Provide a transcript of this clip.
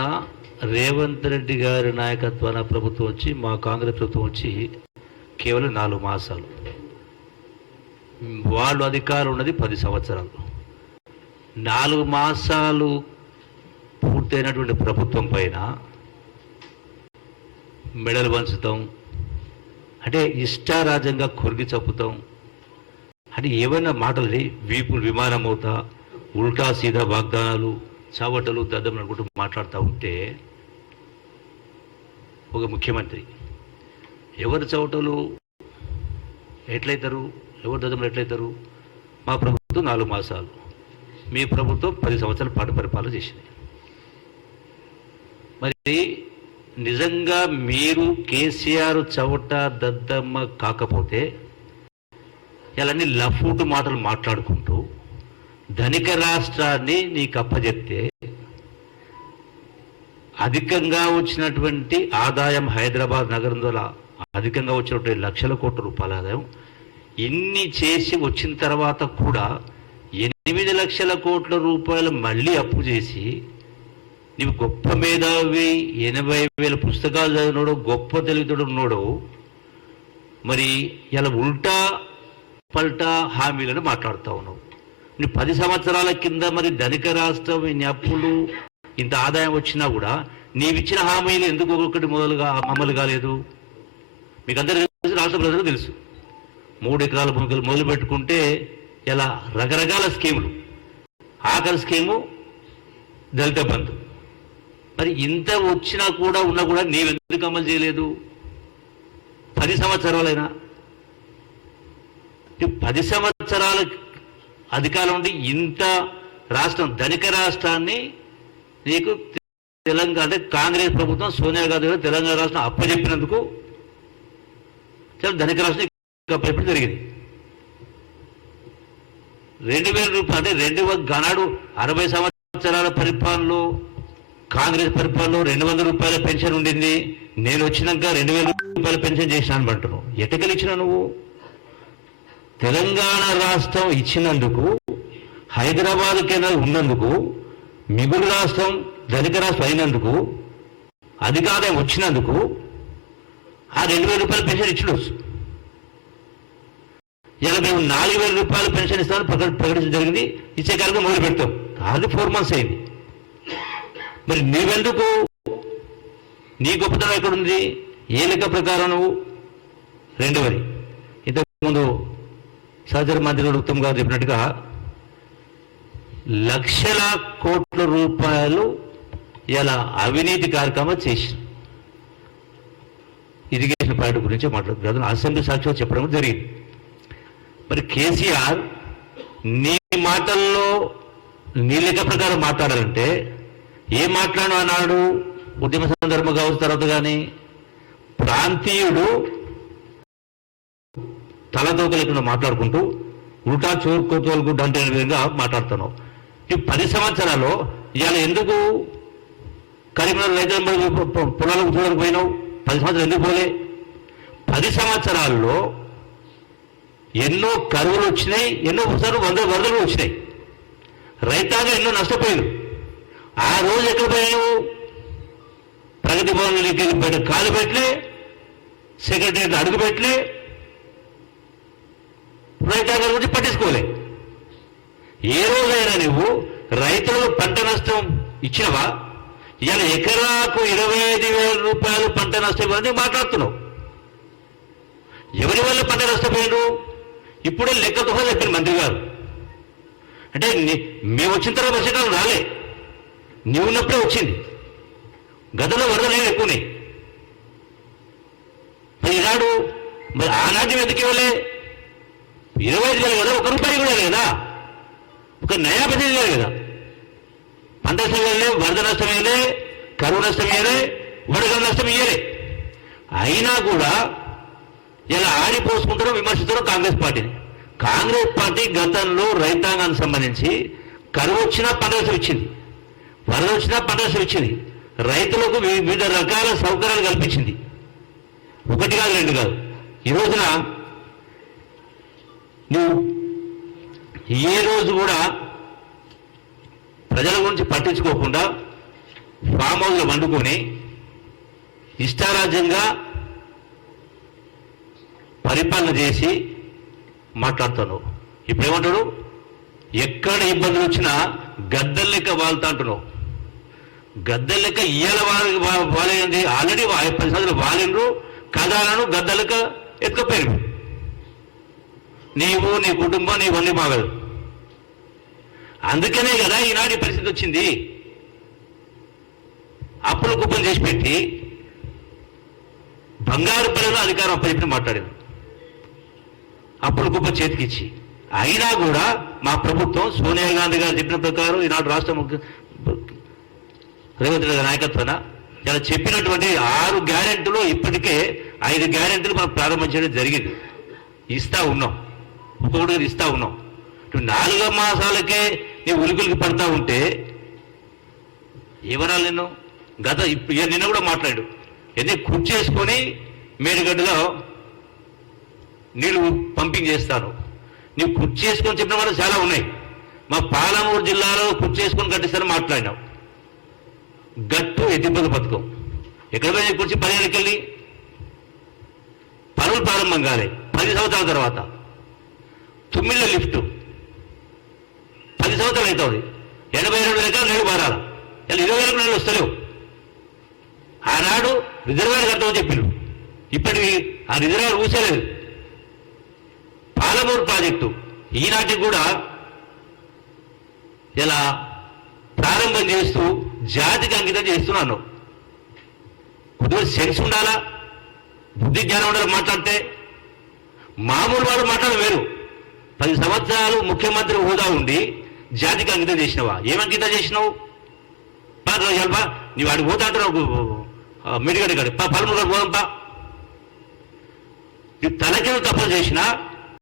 మొన్న రేవంత్ రెడ్డి గారి నాయకత్వాన ప్రభుత్వం వచ్చి మా కాంగ్రెస్ ప్రభుత్వం వచ్చి కేవలం 4 మాసాలు. వాళ్ళు అధికారం ఉన్నది 10 సంవత్సరాలు. 4 మాసాలు పూర్తయినటువంటి ప్రభుత్వం పైన మెడలు వంచుతాం అంటే ఇష్టారాజ్యంగా కొరికి చప్పుతాం అంటే ఏమైనా మాటలు వీపులు విమానమవుతా ఉల్టా సీదా వాగ్దానాలు చావటలు దద్దం అనుకుంటూ మాట్లాడుతూ ఉంటే ఒక ముఖ్యమంత్రి ఎవరు చవటలు ఎట్లయితారు, ఎవరు దద్దములు ఎట్లయితారు? మా ప్రభుత్వం 4 మాసాలు, మీ ప్రభుత్వం 10 సంవత్సరాల పాటు పరిపాలన చేసింది. మరి నిజంగా మీరు కేసీఆర్ చవట దద్దమ్మ కాకపోతే ఇలాన్ని లఫూటు మాటలు మాట్లాడుకుంటూ ధనిక రాష్ట్రాన్ని నీకు అప్పచెప్తే అధికంగా వచ్చినటువంటి ఆదాయం హైదరాబాద్ నగరం ద్వారా అధికంగా వచ్చినటువంటి లక్షల కోట్ల రూపాయల ఆదాయం ఇన్ని చేసి వచ్చిన తర్వాత కూడా 8 లక్షల కోట్ల రూపాయలు మళ్ళీ అప్పు చేసి నీవు గొప్ప మేధావి 80,000 పుస్తకాలు చదివినోడు గొప్ప తెలివితోడు ఉన్నాడు. మరి ఇలా ఉల్టా పల్టా హామీలను మాట్లాడుతూ ఉన్నావు. నువ్వు 10 సంవత్సరాల కింద మరి ధనిక రాష్ట్రం ఇన్ని అప్పులు ఇంత ఆదాయం వచ్చినా కూడా నీవిచ్చిన హామీలు ఎందుకు ఒక్కొక్కటి అమలు కాలేదు? మీకు అందరికీ తెలుసు, రాష్ట్ర ప్రజలకు తెలుసు. 3 ఎకరాల భూమికలు మొదలు పెట్టుకుంటే ఇలా రకరకాల స్కీములు, ఆఖరి స్కీము దళిత బంధు. మరి ఇంత వచ్చినా కూడా ఉన్నా కూడా నీవెందుకు అమలు చేయలేదు? 10 సంవత్సరాలైనా 10 సంవత్సరాల అధికారం ఉండి ఇంత రాష్ట్రం ధనిక రాష్ట్రాన్ని నీకు తెలంగాణ అంటే కాంగ్రెస్ ప్రభుత్వం సోనియా గాంధీ గారు తెలంగాణ రాష్ట్రం అప్పచెప్పినందుకు చాలా ధనిక రాష్ట్రం అప్పచెప్పడం జరిగింది. 2,000 రూపాయలు అంటే గనాడు 60 సంవత్సరాల పరిపాలనలో కాంగ్రెస్ పరిపాలనలో 200 రూపాయల పెన్షన్ ఉండింది. నేను వచ్చినాక 2,000 రూపాయల పెన్షన్ చేసినాను అంటున్నావు. ఎట్టకెళ్ళి ఇచ్చినా నువ్వు? తెలంగాణ రాష్ట్రం ఇచ్చినందుకు, హైదరాబాద్ కేంద్రం ఉన్నందుకు, మిగులు రాష్ట్రం ధనిక రాష్ట్రం అయినందుకు, అధికారం వచ్చినందుకు ఆ 2,000 రూపాయల పెన్షన్ ఇచ్చినవచ్చు. ఇలా మేము 4,000 రూపాయల పెన్షన్ ఇస్తామని ప్రకటించడం జరిగింది. ఇచ్చే కార్యక్రమం మొదలు పెడతాం. అది 4 మంత్స్ అయింది. మరి నీవెందుకు? నీ గొప్పతనం ఎక్కడుంది? ఏ లెక్క ప్రకారం నువ్వు? రెండవది, ఇంతకుముందు సహచర మంత్రి ఉత్తమ్ గారు చెప్పినట్టుగా లక్షల కోట్ల రూపాయలు ఇలా అవినీతి కార్యక్రమం చేసి ఇరిగేషన్ ప్రాజెక్టు గురించి మాట్లాడుతున్నారు. అసెంబ్లీ సాక్షిగా చెప్పడం జరిగింది. మరి కేసీఆర్ నీ మాటల్లో నీ లెక్క ప్రకారం మాట్లాడాలంటే ఏం మాట్లాడు అన్నాడు? ఉద్యమ సందర్భం కావచ్చు, తర్వాత కానీ ప్రాంతీయుడు తలదోక లేకుండా మాట్లాడుకుంటూ ఉల్టా చోరుకోతోలకు డంటే విధంగా మాట్లాడుతున్నావు. ఈ 10 సంవత్సరాల్లో ఇవాళ ఎందుకు కరీంనగర్ రైతు పొలాలకు చూడడానికి పోయినావు? 10 సంవత్సరాలు ఎందుకు పోలే? 10 సంవత్సరాల్లో ఎన్నో కరువులు వచ్చినాయి, ఎన్నో వరదలు వచ్చినాయి, రైతాంగం ఎన్నో నష్టపోయారు. ఆ రోజు ఎక్కడ పోయావు? ప్రగతి భవన్లోకి వెళ్ళి బయట కాలు పెట్టలే, సెక్రటరీ అడుగు పెట్టలే, రైతాంగం గురించి పట్టించుకోలే. ఏ రోజైనా నువ్వు రైతులకు పంట నష్టం ఇచ్చినవా? ఇవాళ ఎకరాకు 25,000 రూపాయలు పంట నష్టం ఇవ్వాలని మాట్లాడుతున్నావు. ఎవరి వల్ల పంట నష్టపోయాడు? ఇప్పుడే లెక్కతో చెప్పారు మంత్రి గారు. అంటే మేము వచ్చిన తర్వాత వర్షాకాలం రాలే, నీవు ఉన్నప్పుడే వచ్చింది. గతంలో వరదలు ఎక్కువనే. మరి ఈనాడు మరి ఆనాటి ఎందుకు ఇవ్వలే? 25,000 కదా, 1 రూపాయి కూడా లేదు కదా, 1 నయా పైసా లేదు కదా. పంట నష్టం ఇవ్వలే, వరద నష్టం ఇవ్వలే, కరువు నష్టం ఇవ్వలే, వడగల నష్టం ఇవ్వలే. అయినా కూడా ఇలా ఆడిపోసుకుంటారో విమర్శిస్తారో కాంగ్రెస్ పార్టీని. కాంగ్రెస్ పార్టీ గతంలో రైతాంగానికి సంబంధించి కరువు వచ్చినా పంట నష్టం ఇచ్చింది, వరద వచ్చినా పంట నష్టం ఇచ్చింది, రైతులకు వివిధ రకాల సౌకర్యాలు కల్పించింది. 1 కాదు 2 కాదు. ఈ రోజున నువ్వు ఏ రోజు కూడా ప్రజల గురించి పట్టించుకోకుండా ఫామ్ హౌస్లో వండుకొని ఇష్టారాజ్యంగా పరిపాలన చేసి మాట్లాడుతున్నావు. ఇప్పుడు ఏమంటాడు, ఎక్కడ ఇబ్బందులు వచ్చినా గద్దెల లెక్క వాళ్తా అంటున్నావు. గద్దెల లెక్క ఇయ్యాల వాలేంది, ఆల్రెడీ 10 సంవత్సరాలు వాలిండ్రు, కథలను గద్దెల లెక్క ఎత్తుకపోయారు. నీవు నీ కుటుంబం నీవన్నీ బాగదు. అందుకనే కదా ఈనాటి పరిస్థితి వచ్చింది. అప్పుల కుప్పలు చేసి పెట్టి బంగారు పల్లెలో అధికారం అప్పచెప్పి మాట్లాడింది, అప్పుల కుప్ప చేతికిచ్చి. అయినా కూడా మా ప్రభుత్వం సోనియా గాంధీ గారు చెప్పిన ప్రకారం ఈనాడు రాష్ట్ర రేవంత్ రెడ్డి నాయకత్వాన ఇలా చెప్పినటువంటి 6 గ్యారెంటీలు ఇప్పటికే 5 గ్యారెంటీలు మనం ప్రారంభించడం జరిగింది. ఇస్తా ఉన్నాం, ఒక్కొక్కటి ఇస్తా ఉన్నాం. 4 మాసాలకే నీ ఉలికులికి పడతా ఉంటే ఏమనాలి నిన్ను? నిన్న కూడా మాట్లాడు, ఎన్ని కుర్చేసుకొని మేడిగడ్డలో నీళ్లు పంపింగ్ చేస్తాను. నీవు కుర్చేసుకొని చెప్పిన వాళ్ళు చాలా ఉన్నాయి. మా పాలమూరు జిల్లాలో కుర్చేసుకొని కట్టిస్తానని మాట్లాడినావు. గట్టు ఎత్తిపోత పథకం ఎక్కడ పోయి కూర్చి 10 ఏళ్ళకి వెళ్ళి పనులు ప్రారంభం కాలే. 10 సంవత్సరాల తర్వాత తుమ్మిళ్ళ లిఫ్ట్ 10 సంవత్సరాలు అవుతుంది. 82 ఎకరాలు నీళ్లు మారాలి. ఇలా 20 వేలకు నీళ్ళు వస్తలేవు. ఆనాడు రిజర్వాయర్ కట్టమని చెప్పిండు, ఇప్పటికి ఆ రిజర్వాయర్ ఊసలేదు. పాలమూరు ప్రాజెక్టు ఈనాటికి కూడా ఇలా ప్రారంభం చేస్తూ జాతికి అంకితం చేస్తున్నాను. కొద్దిగా సెన్స్ ఉండాలా, బుద్ధి జ్ఞానం ఉండాలి. మాట్లాడితే మామూలు వాళ్ళు మాట్లాడడం వేరు. 10 సంవత్సరాలు ముఖ్యమంత్రి హోదా ఉండి జాతికి అంకితం చేసినవా? ఏమంకితం చేసినావు? నీ వాడికి పోతా అంటున్నావు మిడిగడ్డ కాడి పలుమురు పోదంపా. నీ తలకిలో తప్పులు చేసినా